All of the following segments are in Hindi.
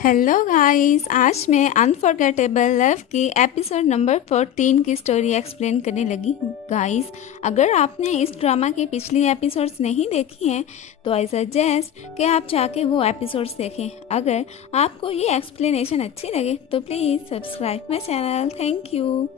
हेलो गाइस, आज मैं अनफॉरगेटेबल लव की एपिसोड नंबर 14 की स्टोरी एक्सप्लेन करने लगी हूँ। गाइस, अगर आपने इस ड्रामा की पिछली एपिसोड्स नहीं देखी हैं तो आई सजेस्ट कि आप जाके वो एपिसोड्स देखें। अगर आपको ये एक्सप्लेनेशन अच्छी लगे तो please subscribe my channel. Thank you.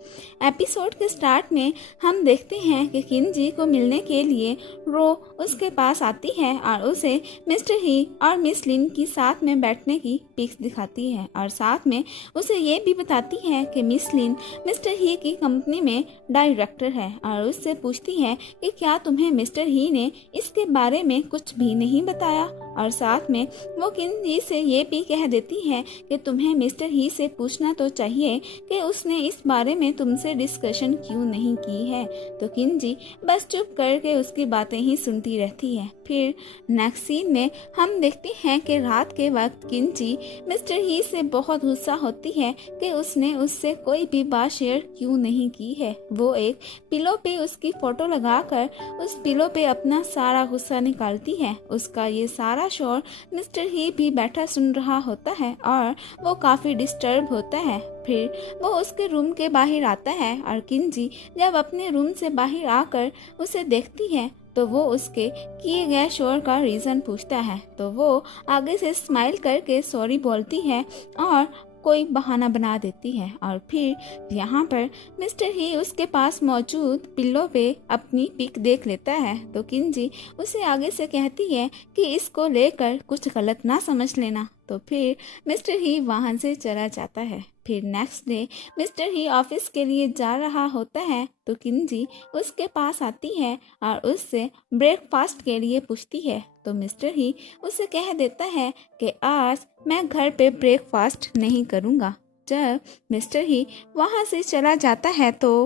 Episode के स्टार्ट में हम देखते हैं कि किंजी को मिलने के लिए रो उसके पास आती है और उसे मिस्टर ही और मिस लिन की साथ में बैठने की पिक्स दिखाती है और साथ में उसे ये भी बताती है कि मिस लिन मिस्टर ही की कंपनी में डायरेक्टर है और उससे पूछती है कि क्या तुम्हें मिस्टर ही ने इसके बारे में कुछ भी नहीं बताया। और साथ में वो किंजी से ये भी कह देती है कि तुम्हें मिस्टर ही से पूछना तो चाहिए कि उसने इस बारे में तुमसे डिस्कशन क्यों नहीं की है। तो किंजी बस चुप करके उसकी बातें ही सुनती रहती है। फिर नेक्स्ट सीन में हम देखते हैं कि रात के वक्त किंजी मिस्टर ही से बहुत गुस्सा होती है कि उसने उससे कोई भी बात शेयर क्यों नहीं की है। वो एक पिलो पे उसकी फोटो लगाकर उस पिलो पे अपना सारा गुस्सा निकालती है। उसका ये सारा शोर मिस्टर ही भी बैठा सुन रहा होता है और वो काफी डिस्टर्ब होता है। फिर वो उसके रूम के बाहर आता है और किंजी जब अपने रूम से बाहर आकर उसे देखती है तो वो उसके किए गए शोर का रीज़न पूछता है। तो वो आगे से स्माइल करके सॉरी बोलती है और कोई बहाना बना देती है। और फिर यहाँ पर मिस्टर ही उसके पास मौजूद पिल्लो पे अपनी पिक देख लेता है। तो किंजी उसे आगे से कहती है कि इसको लेकर कुछ गलत ना समझ लेना। तो फिर मिस्टर ही वहाँ से चला जाता है। फिर नेक्स्ट डे मिस्टर ही ऑफिस के लिए जा रहा होता है तो किंजी उसके पास आती है और उससे ब्रेकफास्ट के लिए पूछती है। तो मिस्टर ही उसे कह देता है कि आज मैं घर पे ब्रेकफास्ट नहीं करूँगा। जब मिस्टर ही वहाँ से चला जाता है तो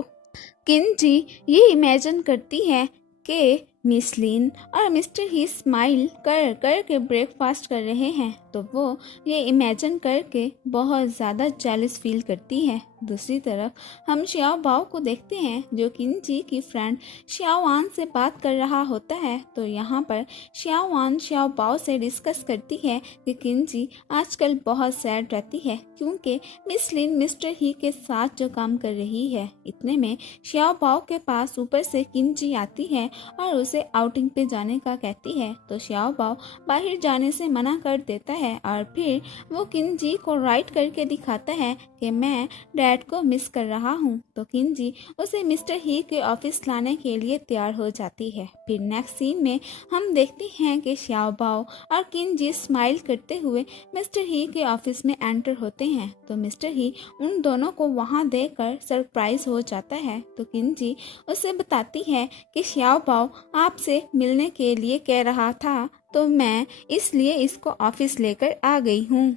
किंजी ये इमेजिन करती है कि मिस लिन और मिस्टर ही स्माइल कर कर के ब्रेकफास्ट कर रहे हैं। तो वो ये इमेजिन करके बहुत ज़्यादा जेलस फील करती है। दूसरी तरफ हम श्याओ बाओ को देखते हैं जो किंजी की फ्रेंड श्याओ वान से बात कर रहा होता है। तो यहाँ पर श्याओ वान श्याओ बाओ से डिस्कस करती है कि किंजी आजकल बहुत सैड रहती है क्योंकि मिस लिन मिस्टर ही के साथ जो काम कर रही है। इतने में श्याओ बाओ के पास ऊपर से किंजी आती है और उसे आउटिंग पे जाने का कहती है। तो श्याओ बाओ बाहर जाने से मना कर देता है और फिर वो किंजी को राइट करके दिखाता है कि मैं डैड को मिस कर रहा हूँ। तो किंजी उसे मिस्टर ही के ऑफिस लाने के लिए तैयार हो जाती है। फिर नेक्स्ट सीन में हम देखते हैं कि श्याओ बाओ और किंजी स्माइल करते हुए मिस्टर ही के ऑफिस में एंटर होते हैं। तो मिस्टर ही उन दोनों को वहाँ देखकर सरप्राइज हो जाता है। तो किंजी उसे बताती है कि श्याओ बाओ आपसे मिलने के लिए कह रहा था तो मैं इसलिए इसको ऑफिस लेकर आ गई हूँ।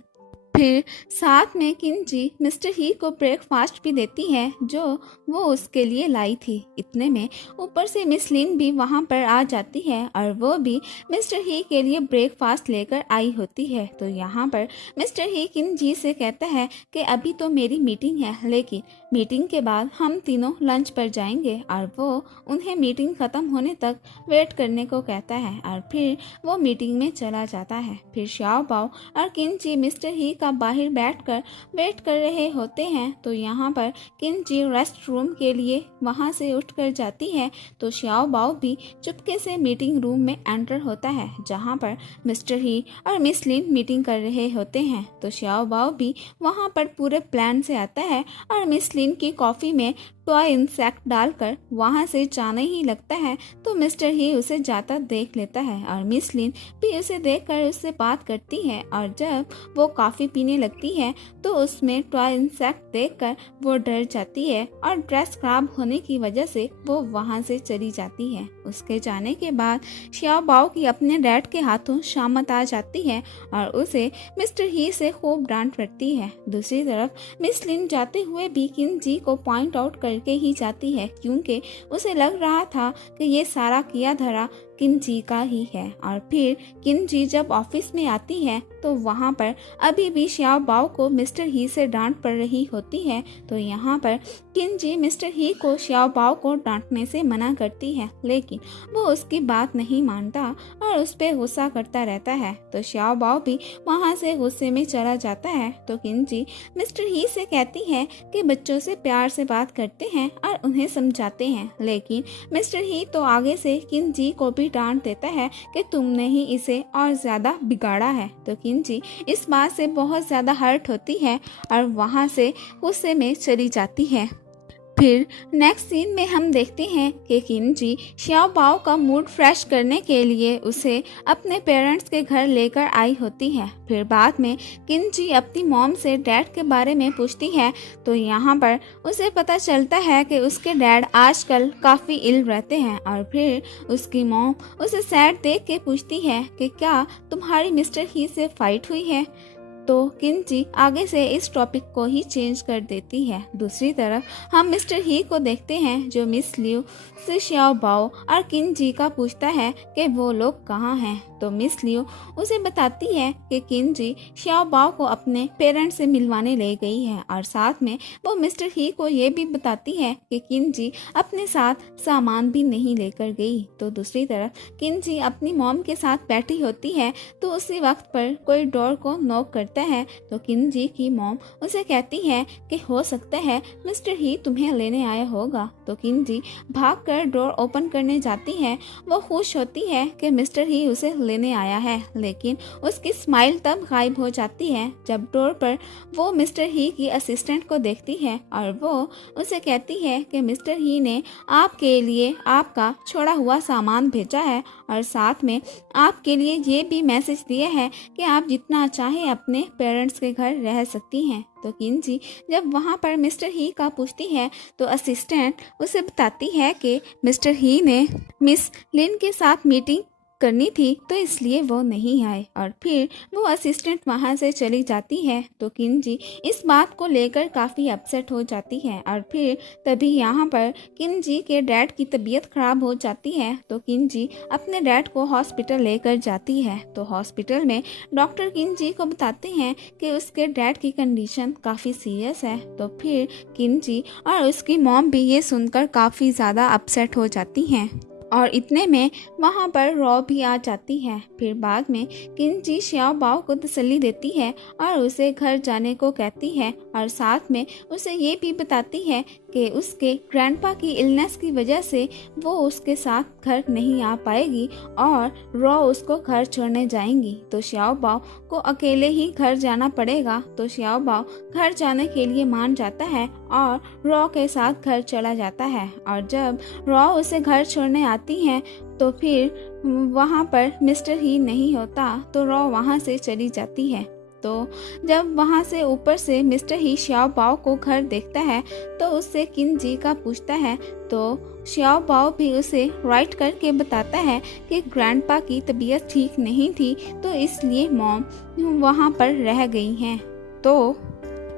फिर साथ में किंजी मिस्टर ही को ब्रेकफास्ट भी देती है जो वो उसके लिए लाई थी। इतने में ऊपर से मिस लिन भी वहाँ पर आ जाती है और वो भी मिस्टर ही के लिए ब्रेकफास्ट लेकर आई होती है। तो यहाँ पर मिस्टर ही किंजी से कहता है कि अभी तो मेरी मीटिंग है लेकिन मीटिंग के बाद हम तीनों लंच पर जाएंगे और वो उन्हें मीटिंग ख़त्म होने तक वेट करने को कहता है और फिर वो मीटिंग में चला जाता है। फिर श्याओ बाओ और किंजी मिस्टर ही का बाहर बैठकर वेट कर रहे होते हैं। तो यहाँ पर किंजी रेस्ट रूम के लिए वहाँ से उठकर जाती है। तो श्याओ बाओ भी चुपके से मीटिंग रूम में एंटर होता है जहाँ पर मिस्टर ही और मिस लिन मीटिंग कर रहे होते हैं। तो श्याओ बाओ भी वहाँ पर पूरे प्लान से आता है और मिस लिन की कॉफ़ी में टॉय इंसेक्ट डालकर वहाँ से जाने ही लगता है। तो मिस्टर ही उसे जाता देख लेता है और मिस लिन भी उसे देखकर उससे बात करती है और जब वो कॉफ़ी पीने लगती है तो उसमें टॉय इंसेक्ट देखकर वो डर जाती है और ड्रेस खराब होने की वजह से वो वहाँ से चली जाती है। उसके जाने के बाद श्याओ बाओ की अपने डैड के हाथों शामत आ जाती है और उसे मिस्टर ही से खूब डांट पड़ती है। दूसरी तरफ मिस लिन जाते हुए भी किंजी को पॉइंट आउट करके ही जाती है क्योंकि उसे लग रहा था कि ये सारा किया धरा किंजी का ही है। और फिर किंजी जब ऑफिस में आती है तो वहाँ पर अभी भी श्याओ बाओ को मिस्टर ही से डांट पड़ रही होती है। तो यहाँ पर किंजी मिस्टर ही को श्याओ बाओ को डांटने से मना करती है, लेकिन वो उसकी बात नहीं मानता और उस पर गुस्सा करता रहता है। तो श्याओ बाओ भी वहाँ से गुस्से में चला जाता है। तो किंजी मिस्टर ही से कहती है कि बच्चों से प्यार से बात करते हैं और उन्हें समझाते हैं, लेकिन मिस्टर ही तो आगे से किंजी को भी डांट देता है कि तुमने ही इसे और ज़्यादा बिगाड़ा है। तो किंजी इस बात से बहुत ज़्यादा हर्ट होती है और वहाँ से गुस्से में चली जाती है। फिर नेक्स्ट सीन में हम देखते हैं कि किंजी श्याओ बाओ का मूड फ्रेश करने के लिए उसे अपने पेरेंट्स के घर लेकर आई होती है। फिर बाद में किंजी अपनी मॉम से डैड के बारे में पूछती है। तो यहाँ पर उसे पता चलता है कि उसके डैड आजकल काफ़ी इल रहते हैं और फिर उसकी मॉम उसे सैड देख के पूछती है कि क्या तुम्हारी मिस्टर ही से फाइट हुई है। तो किंजी आगे से इस टॉपिक को ही चेंज कर देती है। दूसरी तरफ हम मिस्टर ही को देखते हैं जो मिस लियू से श्याओ बाओ और किंजी का पूछता है कि वो लोग कहाँ हैं। तो मिस लियू उसे बताती है कि किंजी श्याओ बाओ को अपने पेरेंट्स से मिलवाने ले गई है और साथ में वो मिस्टर ही को ये भी बताती है कि किंजी अपने साथ सामान भी नहीं लेकर गई। तो दूसरी तरफ किंजी अपनी मॉम के साथ बैठी होती है। तो उसी वक्त पर कोई डोर को नॉक करता है। तो किंजी की मॉम उसे कहती है कि हो सकता है मिस्टर ही तुम्हें लेने आया होगा। तो किंजी भागकर डोर ओपन करने जाती है। वो खुश होती है कि मिस्टर ही उसे लेने आया है, लेकिन उसकी स्माइल तब गायब हो जाती है जब डोर पर वो मिस्टर ही की असिस्टेंट को देखती है और वो उसे कहती है कि मिस्टर ही ने आपके लिए आपका छोड़ा हुआ सामान भेजा है और साथ में आपके लिए ये भी मैसेज दिया है कि आप जितना चाहे अपने पेरेंट्स के घर रह सकती हैं। तो किंजी जब वहाँ पर मिस्टर ही का पूछती है तो असिस्टेंट उसे बताती है कि मिस्टर ही ने मिस लिन के साथ मीटिंग करनी थी तो इसलिए वो नहीं आए और फिर वो असिस्टेंट वहाँ से चली जाती है। तो किंजी इस बात को लेकर काफ़ी अपसेट हो जाती है और फिर तभी यहाँ पर किंजी के डैड की तबीयत ख़राब हो जाती है। तो किंजी अपने डैड को हॉस्पिटल लेकर जाती है। तो हॉस्पिटल में डॉक्टर किंजी को बताते हैं कि उसके डैड की कंडीशन काफ़ी सीरियस है। तो फिर किंजी और उसकी मॉम भी ये सुनकर काफ़ी ज़्यादा अपसेट हो जाती हैं और इतने में वहाँ पर रॉ भी आ जाती है। फिर बाद में किंजी श्याओ बाओ को तसल्ली देती है और उसे घर जाने को कहती है और साथ में उसे ये भी बताती है कि उसके ग्रैंडपा की इलनेस की वजह से वो उसके साथ घर नहीं आ पाएगी और रॉ उसको घर छोड़ने जाएंगी। तो श्याओ बाओ को अकेले ही घर जाना पड़ेगा। तो श्याओ बाओ घर जाने के लिए मान जाता है और रॉ के साथ घर चला जाता है और जब रॉ उसे घर छोड़ने आती हैं तो फिर वहाँ पर मिस्टर ही नहीं होता। तो रॉ वहाँ से चली जाती है। तो जब वहाँ से ऊपर से मिस्टर ही श्याओ बाओ को घर देखता है तो उससे किंजी का पूछता है। तो श्याओ बाओ भी उसे राइट करके बताता है कि ग्रैंडपा की तबीयत ठीक नहीं थी तो इसलिए मॉम वहाँ पर रह गई हैं। तो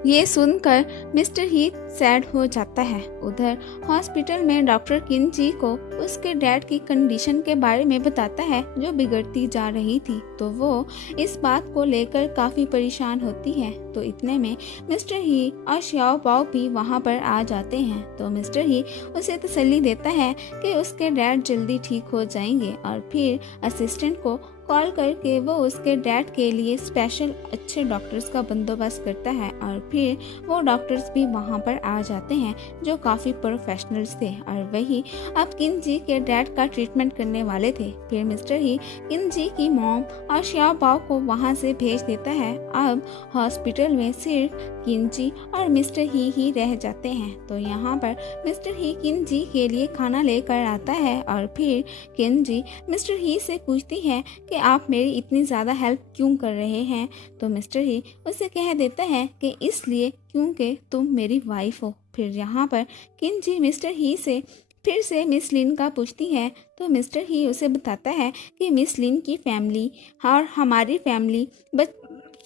ये सुनकर मिस्टर ही सैड हो जाता है। उधर हॉस्पिटल में डॉक्टर किंजी को उसके डैड की कंडीशन के बारे में बताता है जो बिगड़ती जा रही थी। तो वो इस बात को लेकर काफ़ी परेशान होती है। तो इतने में मिस्टर ही और श्याओ बाओ भी वहाँ पर आ जाते हैं। तो मिस्टर ही उसे तसल्ली देता है कि उसके डैड जल्दी ठीक हो जाएंगे और फिर असिस्टेंट को कॉल करके वो उसके डैड के लिए स्पेशल अच्छे डॉक्टर्स का बंदोबस्त करता है और फिर वो डॉक्टर्स भी वहाँ पर आ जाते हैं जो काफ़ी प्रोफेशनल्स थे और वही अब किंजी के डैड का ट्रीटमेंट करने वाले थे। फिर मिस्टर ही किंजी की मॉम और श्याओ बाओ को वहाँ से भेज देता है। अब हॉस्पिटल में सिर्फ किंजी और मिस्टर ही रह जाते हैं। तो यहाँ पर मिस्टर ही किंजी के लिए खाना लेकर आता है और फिर किंजी मिस्टर ही से पूछती है कि आप मेरी इतनी ज़्यादा हेल्प क्यों कर रहे हैं। तो मिस्टर ही उसे कह देता है कि इसलिए क्योंकि तुम मेरी वाइफ हो। फिर यहाँ पर किंजी मिस्टर ही से फिर से मिस लिन का पूछती है। तो मिस्टर ही उसे बताता है कि मिस लिन की फैमिली और हमारी फैमिली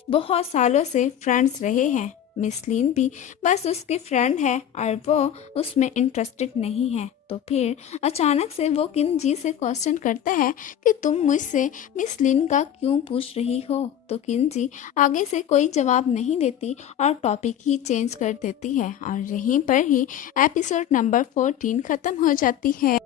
बहुत सालों से फ्रेंड्स रहे हैं। मिस लिन भी बस उसकी फ्रेंड है और वो उसमें इंटरेस्टेड नहीं है। तो फिर अचानक से वो किनजी से क्वेश्चन करता है कि तुम मुझसे मिस लिन का क्यों पूछ रही हो। तो किनजी आगे से कोई जवाब नहीं देती और टॉपिक ही चेंज कर देती है और यहीं पर ही एपिसोड नंबर 14 ख़त्म हो जाती है।